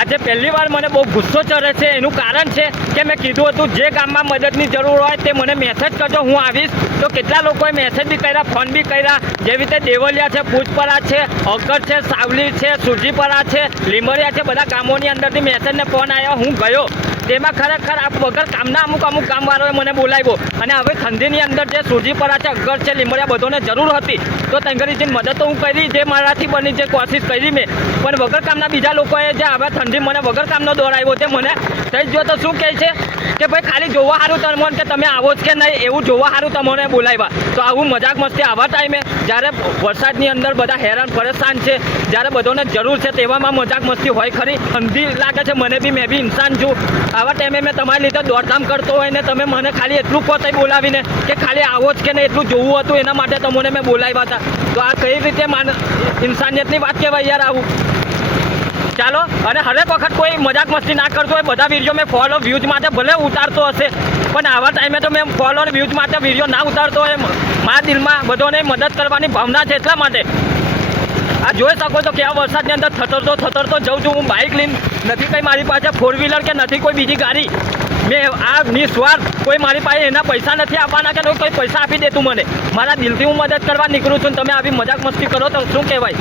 આજે પહેલી વાર મને બહુ ગુસ્સો ચડે છે. એનું કારણ છે કે મેં કીધું હતું જે ગામમાં મદદની જરૂર હોય તે મને મેસેજ કરજો, હું આવીશ. તો કેટલા લોકોએ મેસેજ બી કર્યા, ફોન બી કર્યા. જેવી રીતે દેવલિયા છે, પૂજપરા છે, અગર છે, સાવલી છે, સુરજીપરા છે, લીંબડિયા છે, બધા ગામોની અંદરથી મેસેજ ને ફોન આવ્યા. હું ગયો તેમાં ખરેખર આ વગર કામના અમુક કામવાળાઓએ મને બોલાવ્યો. અને હવે ઠંડીની અંદર જે સુરજીપરા છે, અગર છે, લીંબડિયા બધાને જરૂર હતી તો તંગરીજીની મદદ તો હું કરી, જે મારાથી બની જે કોશિશ કરી મેં. પણ વગર કામના બીજા લોકોએ જે હવે ઠંડી મને વગર કામનો દોડાવ્યો તે મને થઈ ગયો. તો શું કહે છે કે ભાઈ ખાલી જોવા સારું તમને કે તમે આવો જ કે નહીં એવું જોવા સારું તમને બોલાવ્યા. તો આવું મજાક મસ્તી આવા ટાઈમે જ્યારે વરસાદની અંદર બધા હેરાન પરેશાન છે, જ્યારે બધાને જરૂર છે તેવામાં મજાક મસ્તી હોય ખરી. ઠંડી લાગે છે મને બી, મેં બી ઇન્સાન છું. આવા ટાઈમે મેં તમારી લીધે દોડધામ કરતો હોય ને તમે મને ખાલી એટલું કહો તઈ બોલાવીને કે ખાલી આવો જ કે નહીં એટલું જોવું હતું એના માટે તમને મેં બોલાવ્યા હતા. તો આ કઈ રીતે ઇન્સાનિયતની વાત કહેવાય યાર આવું. ચાલો, અને હરેક વખત કોઈ મજાક મસ્તી ના કરતો હોય. બધા વિડીયો મેં ફોલો વ્યૂઝ માટે ભલે ઉતારતો હશે, પણ આવા ટાઈમે તો મેં ફોલો અને વ્યૂઝ માટે વિડીયો ના ઉતારતો હોય. મારા દિલમાં બધાને મદદ કરવાની ભાવના છે એટલા માટે. આ જોઈ શકો છો કે આ વરસાદની અંદર થતરતો જઉં છું. હું બાઇક લઈને નથી કંઈ મારી પાસે ફોર વ્હીલર કે નથી કોઈ બીજી ગાડી. મેં આ નિસ્વાર્થ કોઈ મારી પાસે એના પૈસા નથી આપવાના કે કોઈ પૈસા આપી દેતું મને. મારા દિલથી હું મદદ કરવા નીકળું છું. તમે આવી મજાક મસ્તી કરો તો શું કહેવાય.